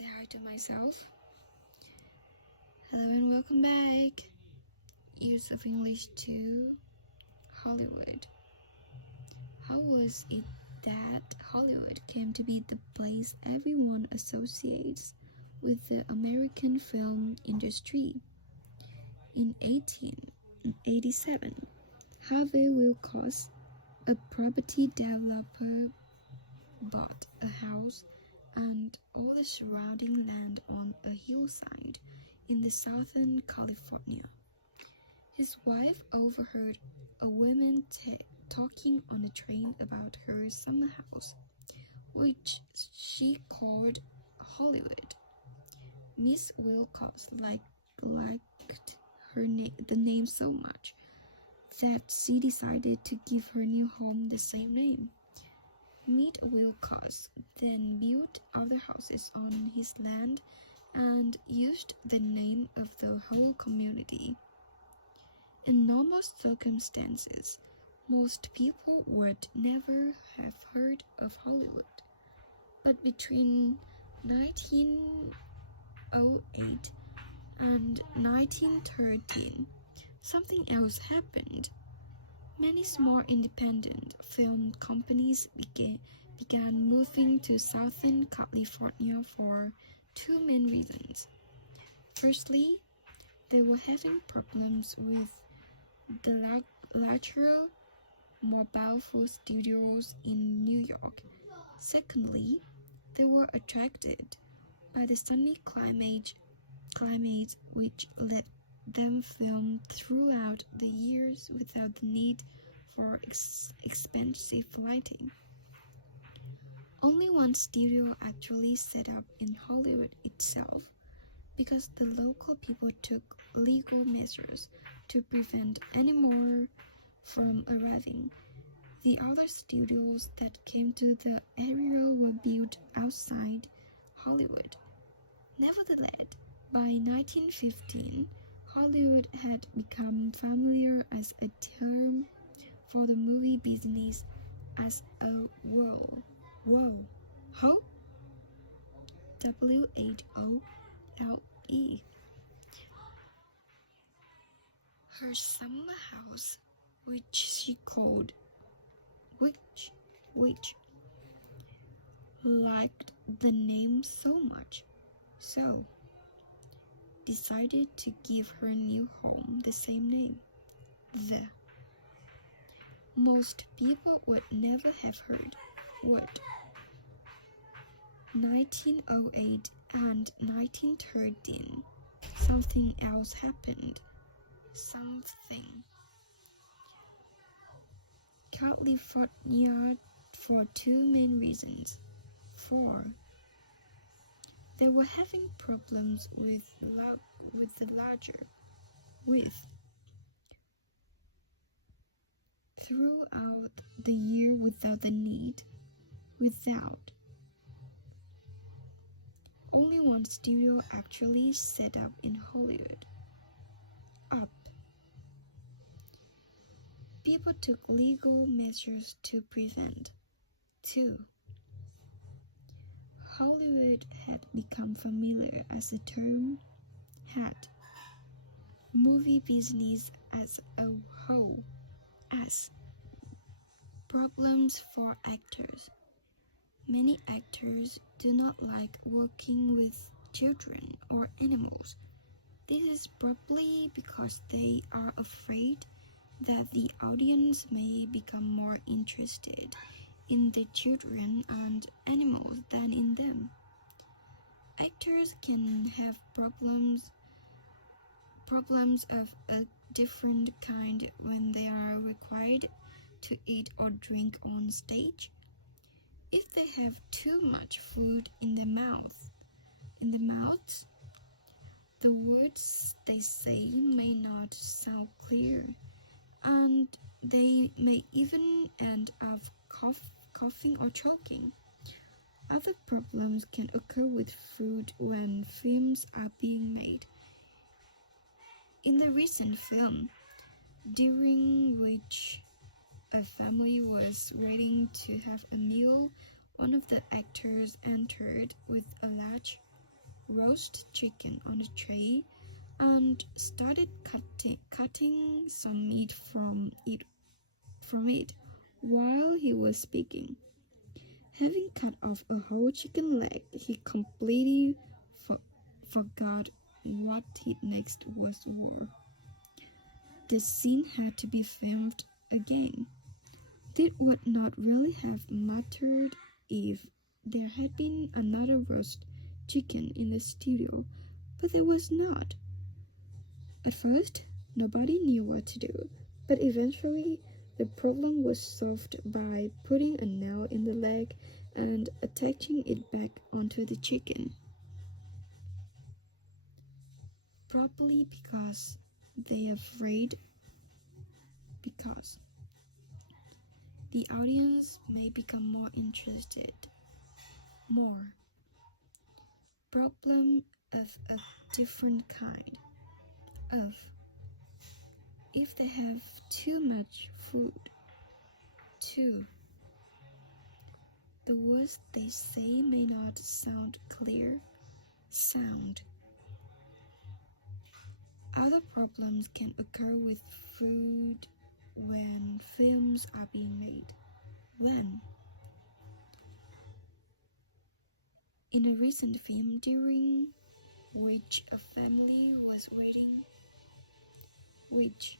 say hi to myself. Hello and welcome back. Years of English to Hollywood. How was it that Hollywood came to be the place everyone associates with the American film industry? In 1887, Harvey Wilcox, a property developer, bought a house and all the surrounding land on a hillside in the southern California. His wife overheard a woman talking on a train about her summer house, which she called Hollywood. Miss Wilcox liked the name so much that she decided to give her new home the same name. Meet Wilcox then built other houses on his land and used the name of the whole community. In normal circumstances, most people would never have heard of Hollywood. But between 1908 and 1913, something else happened. Many small independent film companies began moving to Southern California for two main reasons. Firstly, they were having problems with the larger, more powerful studios in New York. Secondly, they were attracted by the sunny climate which let them film throughout the years without the need for expensive lighting. Only one studio actually set up in Hollywood itself, because the local people took legal measures to prevent any more from arriving. The other studios that came to the area were built outside Hollywood. Nevertheless, by 1915, Hollywood had become familiar as a term for the movie business as a Whoa. W-H-O-L-E. Her summer house, which she called Which liked the name so much, so decided to give her new home the same name, The. Most people would never have heard what 1908 and 1913. Something else happened. California for two main reasons. They were having problems with throughout the year without only one studio actually set up in Hollywood. Up. People took legal measures to prevent. 2. Hollywood had become familiar as a term had movie business as a whole as problems for actors. Many actors do not like working with children or animals. This is probably because they are afraid that the audience may become more interested in the children and animals than in them. Actors can have problems of a different kind when they are required to eat or drink on stage. If they have too much food in their mouths, the words they say may not sound clear, and they may even end up coughing or choking. Other problems can occur with food when films are being made. In the recent film, during which a family was waiting to have a meal, one of the actors entered with a large roast chicken on a tray and started cutting some meat from it while he was speaking. Having cut off a whole chicken leg, he completely forgot what his next words were. The scene had to be filmed again. It would not really have mattered if there had been another roast chicken in the studio, but there was not. At first, nobody knew what to do, but eventually the problem was solved by putting a nail in the leg and attaching it back onto the chicken. Probably because they afraid because the audience may become more interested. More problem of a different kind. Of if they have too much food. 2. The words they say may not sound clear. Sound. Other problems can occur with food when films are being made. When? In a recent film during which a family was waiting, which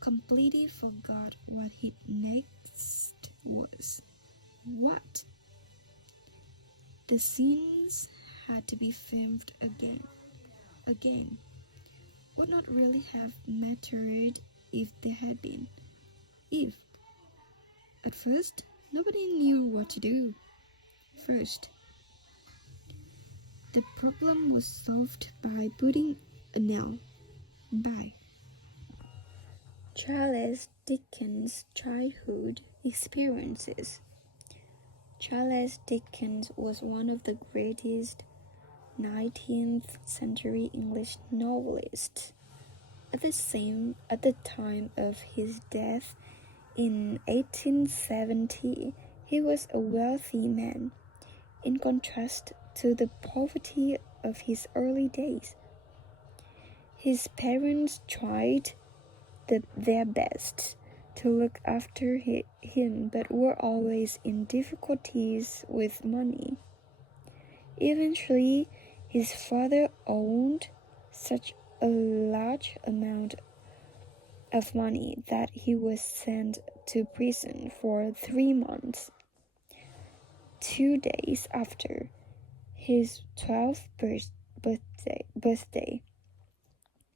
completely forgot what his next was. What? The scenes had to be filmed again. Would not really have mattered if there had been. If. At first, nobody knew what to do. First, the problem was solved by putting a nail. By Charles Dickens' childhood experiences. Charles Dickens was one of the greatest 19th century English novelists. At the time of his death in 1870, he was a wealthy man, in contrast to the poverty of his early days. His parents tried their best to look after him, but were always in difficulties with money. Eventually, his father owed such a large amount of money that he was sent to prison for 3 months. 2 days after his 12th birthday,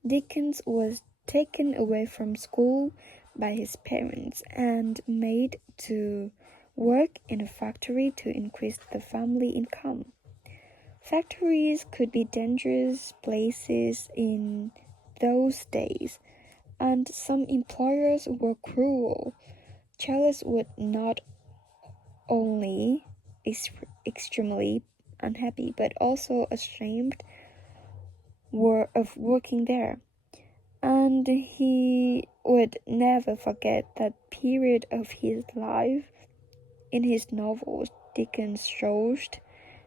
Dickens was taken away from school by his parents and made to work in a factory to increase the family income. Factories could be dangerous places in those days, and some employers were cruel. Charles was not only extremely unhappy, but also ashamed of working there. And he would never forget that period of his life. In his novels, Dickens shows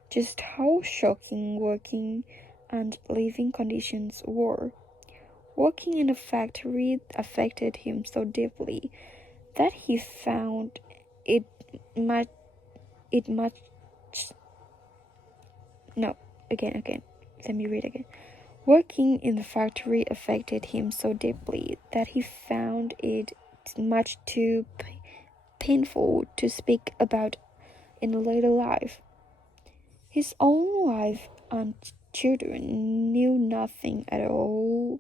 just how shocking working and living conditions were. Working in a factory affected him so deeply that he found it much. No, again. Let me read again. Working in the factory affected him so deeply that he found it much too painful to speak about in later life. His own wife and children knew nothing at all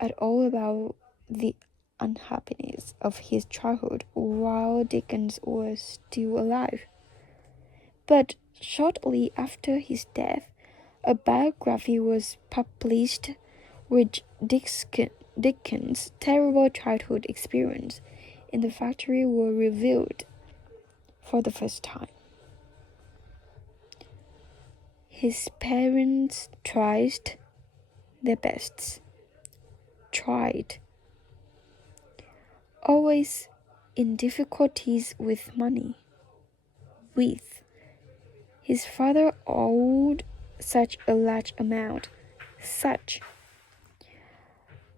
about the unhappiness of his childhood while Dickens was still alive. But shortly after his death, a biography was published which Dickens' terrible childhood experience in the factory were revealed for the first time. His parents tried their best. Always in difficulties with money. His father owed such a large amount, such.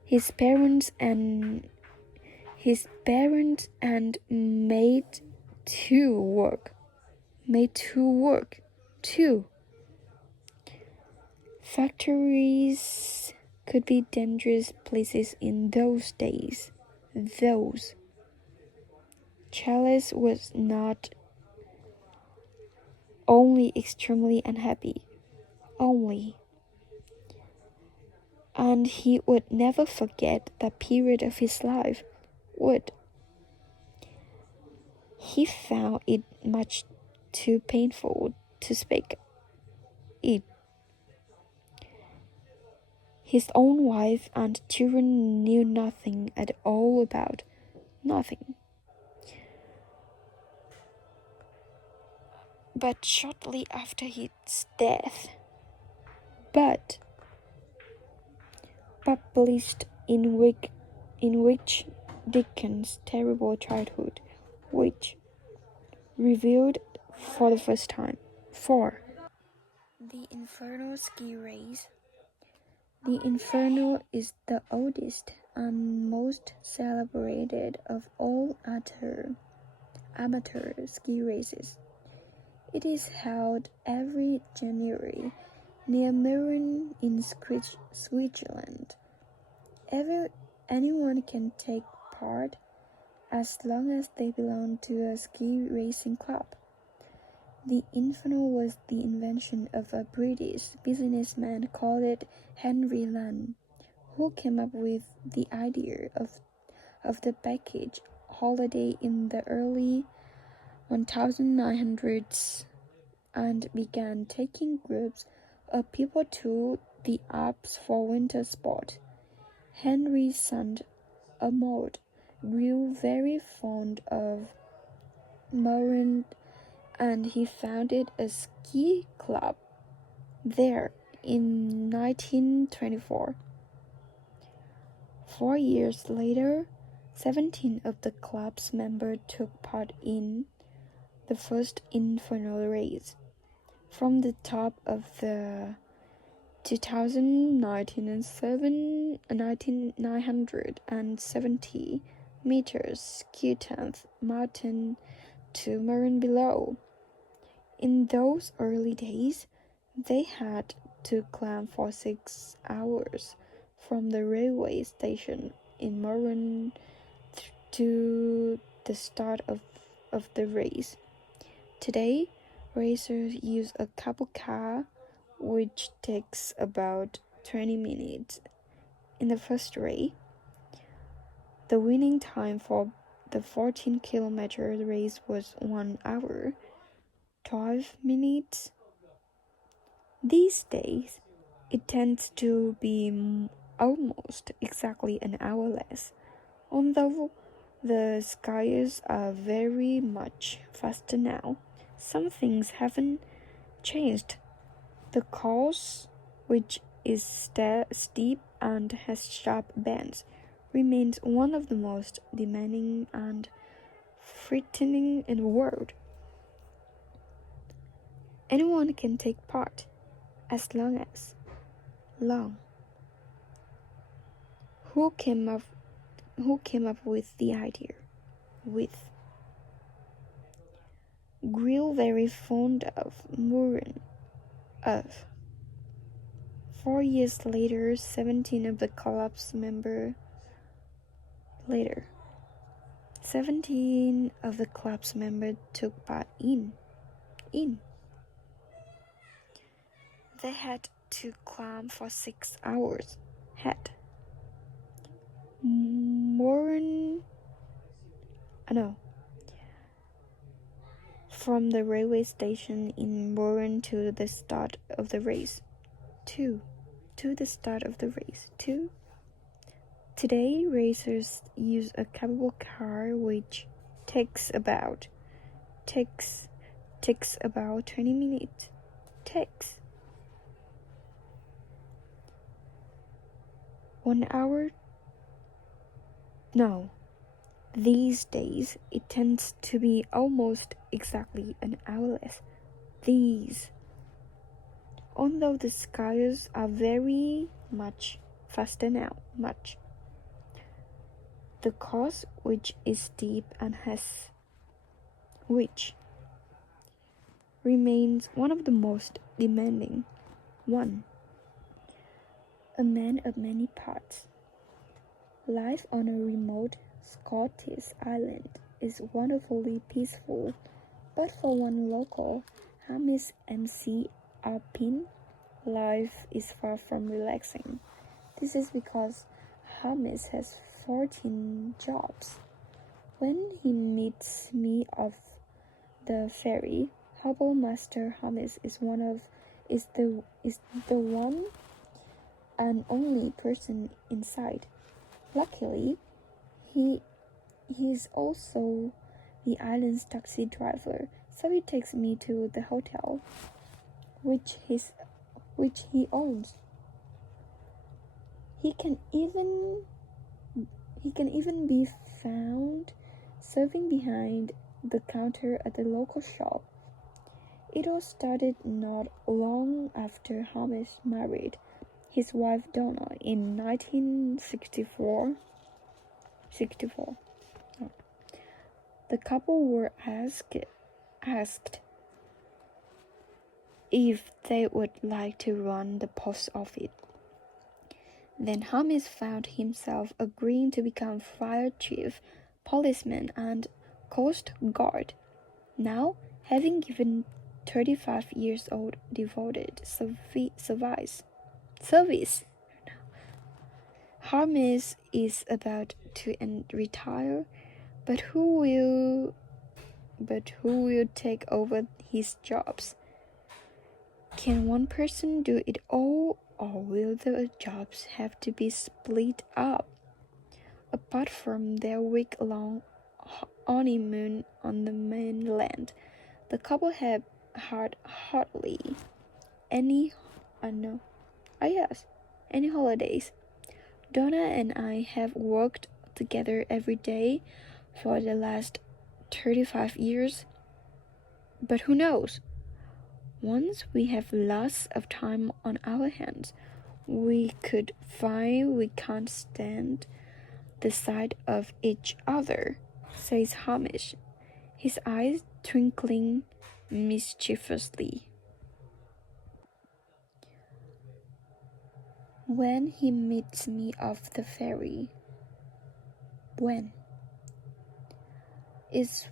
His parents and made to work. Too. Factories could be dangerous places in those days. Charles was not only extremely unhappy, and he would never forget that period of his life, would. He found it much too painful to speak it. His own wife and children knew nothing at all about nothing. But shortly after his death, published in which Dickens' terrible childhood, which revealed for the first time. 4. The Inferno ski race. The Inferno is the oldest and most celebrated of all amateur ski races. It is held every January near Mürren in Switzerland. Anyone can take part as long as they belong to a ski racing club. The Inferno was the invention of a British businessman called Henry Lamb, who came up with the idea of the package holiday in the early 1900s and began taking groups of people to the Alps for winter sport. Henry's son, Maud, grew very fond of Mürren, and he founded a ski club there in 1924. 4 years later, 17 of the club's members took part in the first Inferno race. From the top of the 970 meters ski tent mountain to Mürren below. In those early days, they had to climb for 6 hours from the railway station in Mürren to the start of the race. Today, racers use a cable car which takes about 20 minutes. In the first race, the winning time for the 14-kilometer race was 1 hour, 12 minutes. These days, it tends to be almost exactly an hour less, although the skiers are very much faster now. Some things haven't changed. The course, which is steep and has sharp bends, remains one of the most demanding and frightening in the world. Anyone can take part, as long. Who came up with the idea? Grew very fond of Mürren. 4 years later, 17 of the club's members took part in. They had to climb for 6 hours. From the railway station in Mürren to the start of the race. 2. Today, racers use a cable car which takes about 20 minutes. 1 hour? No. These days, it tends to be almost exactly an hour less. these. Although the skies are very much faster now, much. The course, which is steep and which remains one of the most demanding. 1. A man of many parts. Life on a remote Scottish island is wonderfully peaceful, but for one local, Hamish MC Alpin, life is far from relaxing. This is because Hamish has 14 jobs. When he meets me off the ferry, Harbour Master Hamish is the one and only person inside. Luckily, he is also the island's taxi driver, so he takes me to the hotel, which he owns. He can even be found serving behind the counter at the local shop. It all started not long after Hamish married his wife Donna in 1964. The couple were asked if they would like to run the post office. Then Hamish found himself agreeing to become fire chief, policeman, and coast guard. Now, having given 35 years old devoted service, Hamish is about to retire, but who will take over his jobs? Can one person do it all, or will the jobs have to be split up? Apart from their week-long honeymoon on the mainland, the couple had hardly any holidays. Donna and I have worked together every day for the last 35 years. But who knows? Once we have lots of time on our hands, we could find we can't stand the sight of each other, says Hamish, his eyes twinkling mischievously. When he meets me off the ferry. When? Is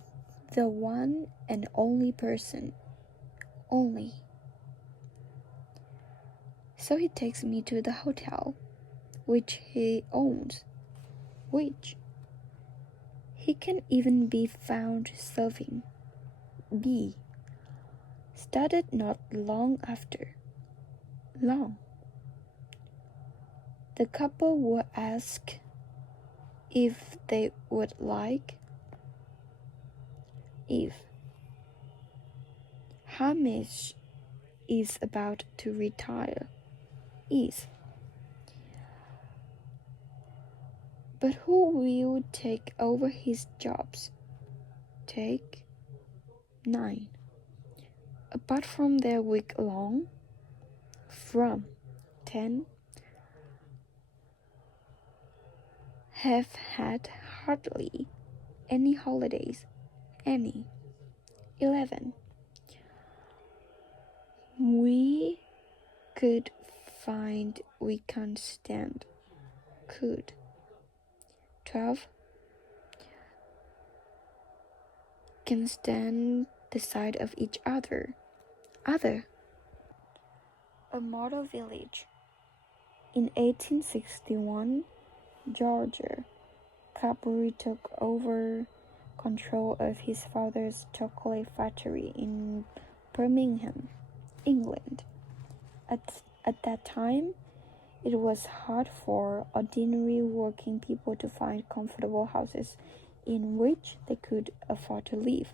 the one and only person. Only. So he takes me to the hotel, which he owns, which he can even be found serving. B. Started not long after. Long. The couple were asked if they would like. If Hamish is about to retire. Is. But who will take over his jobs? Take 9. Apart from their week-long, from 10, have had hardly any holidays. Any. 11. We could find we can't stand. Could. 12. Can stand the sight of each other. Other. A model village. In 1861, Georgia Cadbury took over control of his father's chocolate factory in Birmingham, England. At that time, it was hard for ordinary working people to find comfortable houses in which they could afford to live,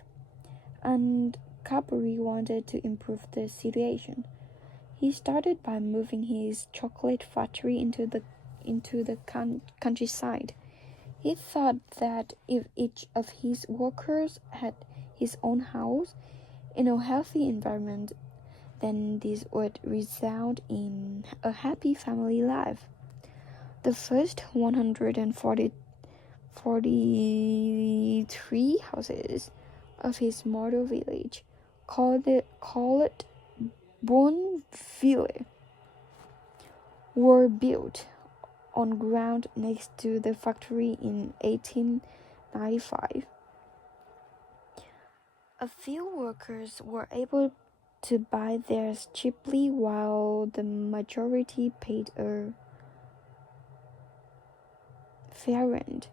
and Cadbury wanted to improve the situation. He started by moving his chocolate factory into the countryside. He thought that if each of his workers had his own house, In a healthy environment, then this would result in a happy family life. The first 143 houses of his model village, called Bonville, were built on ground next to the factory in 1895. A few workers were able to buy theirs cheaply while the majority paid a fair rent.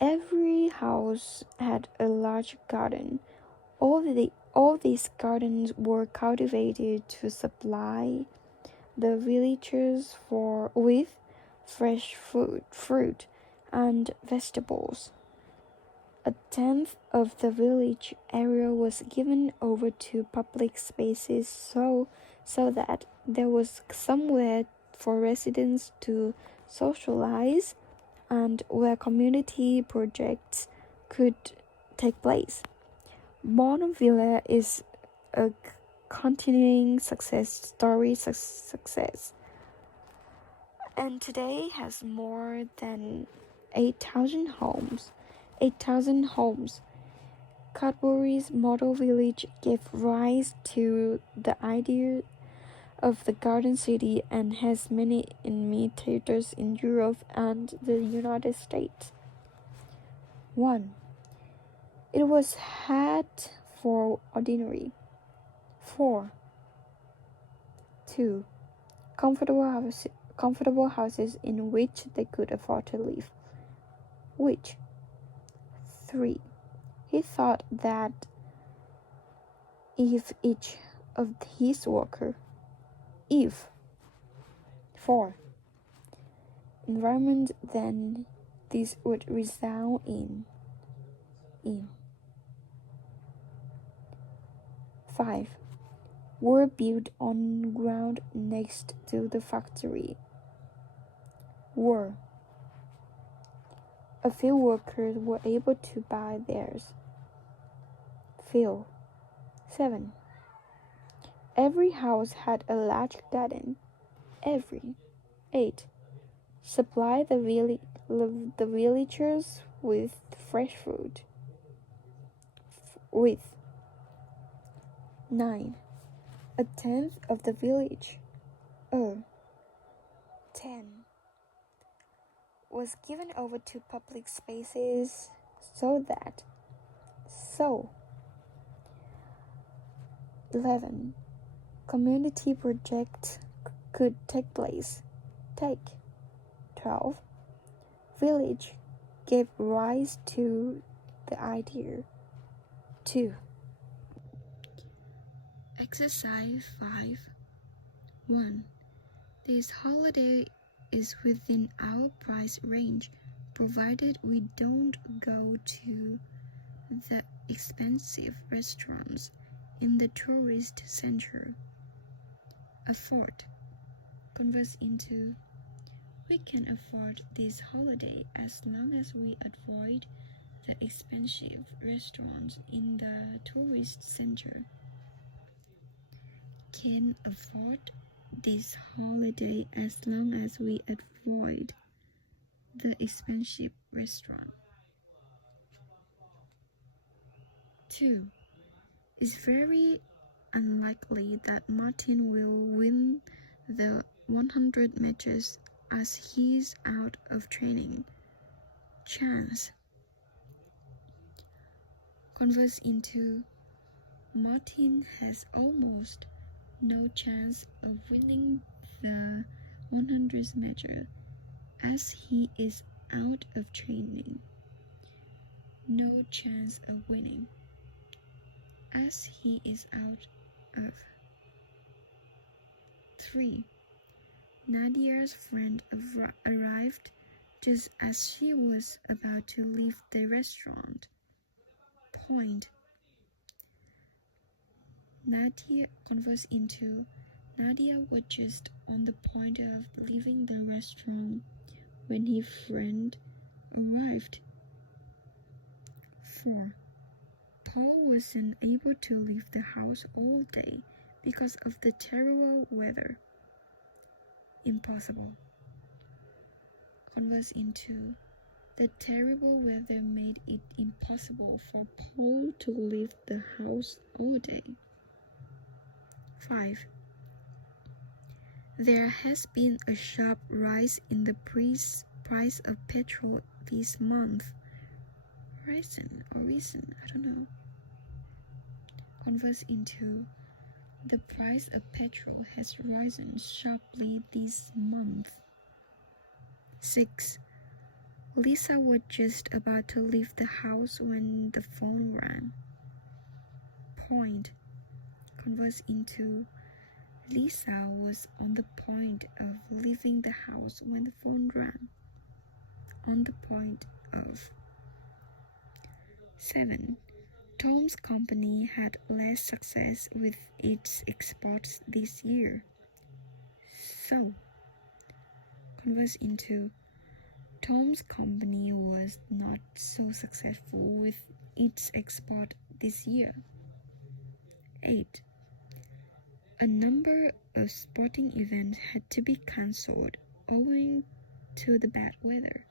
Every house had a large garden. All these gardens were cultivated to supply the villagers with fresh fruit and vegetables. A tenth of the village area was given over to public spaces so that there was somewhere for residents to socialize and where community projects could take place. Bonneville is a continuing success, and today has more than 8,000 homes. Cadbury's model village gave rise to the idea of the Garden City and has many imitators in Europe and the United States. 1. It was had for ordinary. 4. 2. Comfortable houses in which they could afford to live. Which? 3. He thought that if each of his worker, if 4. Environment, then this would result in 5. Were built on ground next to the factory. Were a few workers were able to buy theirs. Few. 7. Every house had a large garden. Every. 8. Supply the villagers with fresh food. With 9. A tenth of the village. 10. Was given over to public spaces so 11. Community projects could take place. 12. Village gave rise to the idea. 2. Exercise 5. 1. This holiday is within our price range, provided we don't go to the expensive restaurants in the tourist center. Afford converts into we can afford this holiday as long as we avoid the expensive restaurants in the tourist center. Can afford this holiday as long as we avoid the expensive restaurant. 2. It's very unlikely that Martin will win the 100 matches as he's out of training. Chance converts into Martin has almost no chance of winning the 100 major as he is out of training. No chance of winning as he is out of. 3. Nadia's friend arrived just as she was about to leave the restaurant. Point. Nadia converts into Nadia was just on the point of leaving the restaurant when her friend arrived. 4. Paul wasn't able to leave the house all day because of the terrible weather. Impossible. Converse into the terrible weather made it impossible for Paul to leave the house all day. 5. There has been a sharp rise in the price of petrol this month. Risen, I don't know. Converse into the price of petrol has risen sharply this month. 6. Lisa was just about to leave the house when the phone rang. Point. Converse into Lisa was on the point of leaving the house when the phone rang. On the point of. 7. Tom's company had less success with its exports this year. So, converse into Tom's company was not so successful with its export this year. 8. A number of sporting events had to be cancelled owing to the bad weather.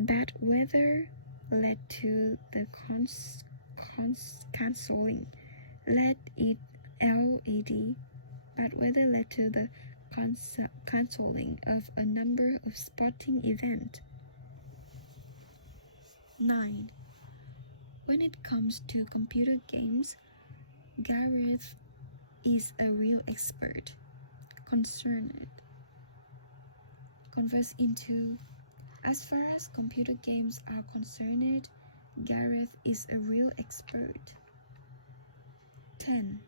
Bad weather led to the cancelling. Bad weather led to the cancelling of a number of sporting events. 9. When it comes to computer games, Gareth is a real expert. Concerned. Converse into as far as computer games are concerned, Gareth is a real expert. 10.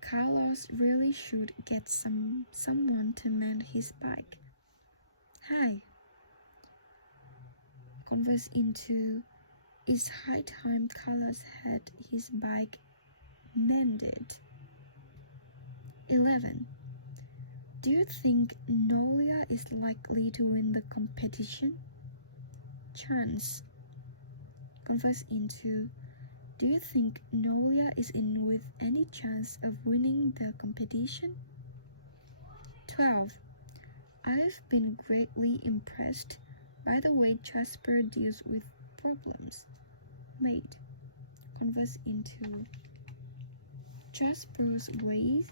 Carlos really should get someone to mend his bike. Hi. Converse into it's high time Carlos had his bike mended. 11. Do you think Nolia is likely to win the competition? Chance. Converse into do you think Nolia is in with any chance of winning the competition? 12. I've been greatly impressed by the way Jasper deals with problems. Mate. Converse into Jasper's ways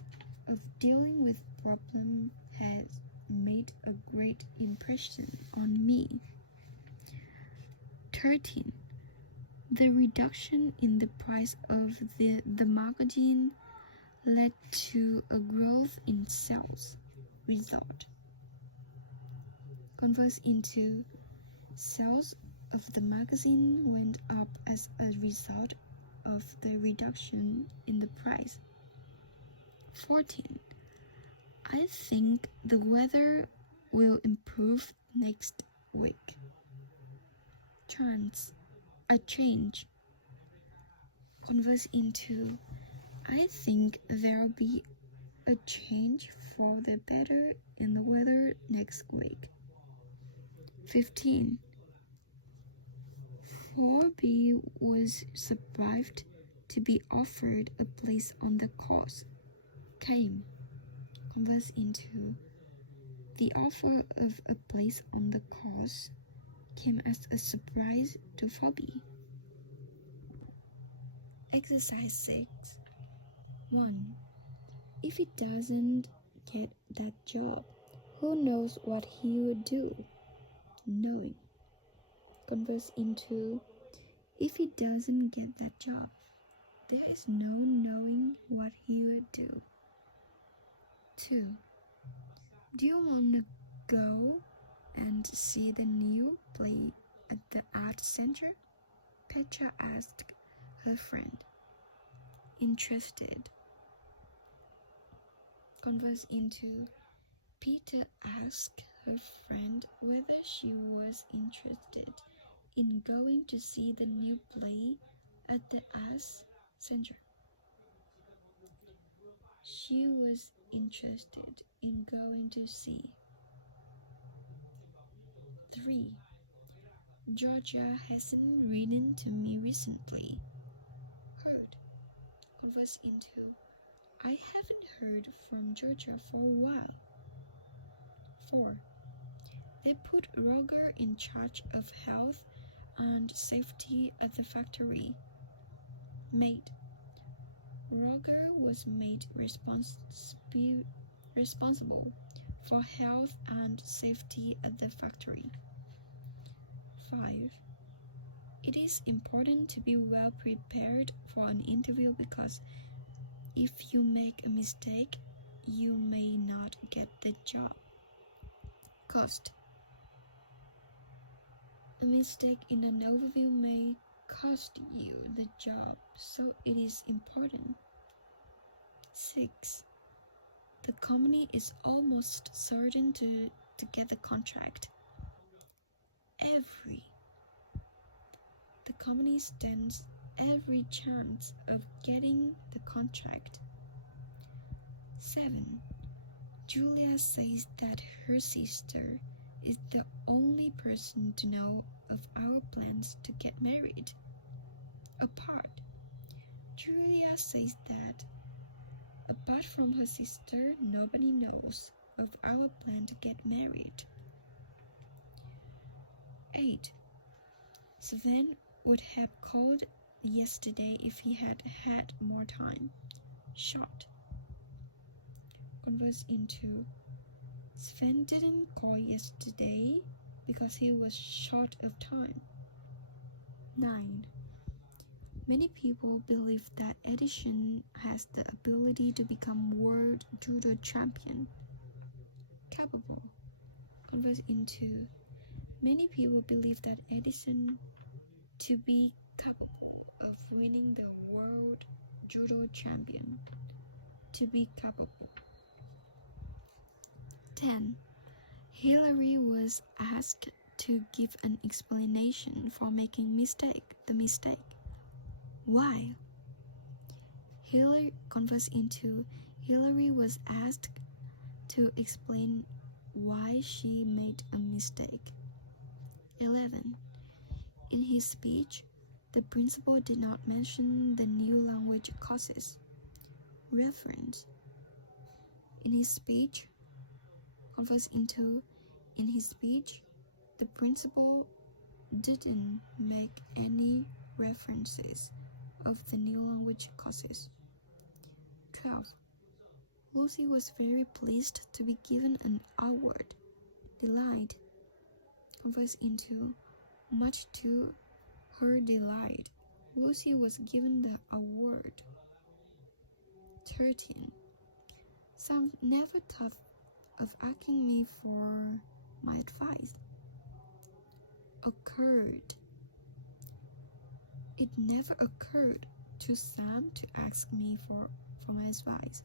of dealing with problems has made a great impression on me. 13. The reduction in the price of the magazine led to a growth in sales. Result. Converse into sales of the magazine went up as a result of the reduction in the price. 14. I think the weather will improve next week. Chance. A change. Converse into I think there'll be a change for the better in the weather next week. 15. 4B was surprised to be offered a place on the course. Came. Converse into the offer of a place on the course came as a surprise to 4B. Exercise 6. 1. If he doesn't get that job, who knows what he would do? Knowing. Converse into if he doesn't get that job, there is no knowing what he would do. 2. Do you want to go and see the new play at the art center? Petra asked her friend. Interested. Converse into Peter asked her friend whether she was interested in going to see the new play at the arts center. She was interested in going to see. 3. Georgia hasn't written to me recently. Heard. Converse into. I haven't heard from Georgia for a while. 4. They put Roger in charge of health and safety at the factory. Made. Roger was made responsible for health and safety at the factory. 5. It is important to be well prepared for an interview because if you make a mistake, you may not get the job. Cost. A mistake in an overview may cost you the job, so it is important. 6. The company is almost certain to get the contract. The company stands every chance of getting the contract. 7. Julia says that her sister is the only person to know of our plans to get married. Apart. Julia says that, apart from her sister, nobody knows of our plan to get married. 8. Sven would have called yesterday if he had had more time. Shot. Converse into. Sven didn't call yesterday because he was short of time. 9. Many people believe that Edison has the ability to become world judo champion. Capable. Converse into. Many people believe that Edison to be capable of winning the world judo champion. To be capable. 10. Hillary was asked to give an explanation for making the mistake. Why? Hillary converse into. Hillary was asked to explain why she made a mistake. 11. In his speech, the principal did not mention the new language courses. Reference. In his speech, converse into. In his speech, the principal didn't make any references of the new language courses. 12. Lucy was very pleased to be given an award. Delight. Converse into. Much to her delight, Lucy was given the award. 13. Sam never thought of asking me for my advice. Occurred. It never occurred to Sam to ask me for my advice.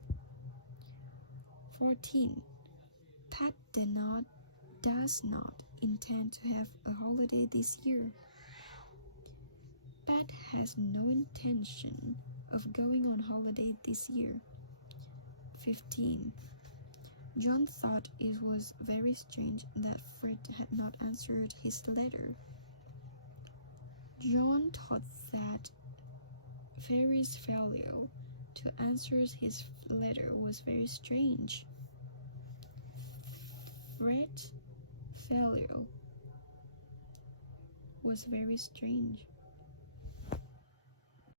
14. Pat does not intend to have a holiday this year. Pat has no intention of going on holiday this year. 15. John thought it was very strange that Fred had not answered his letter. John thought that Fred's failure to answer his letter was very strange. Fred's failure was very strange.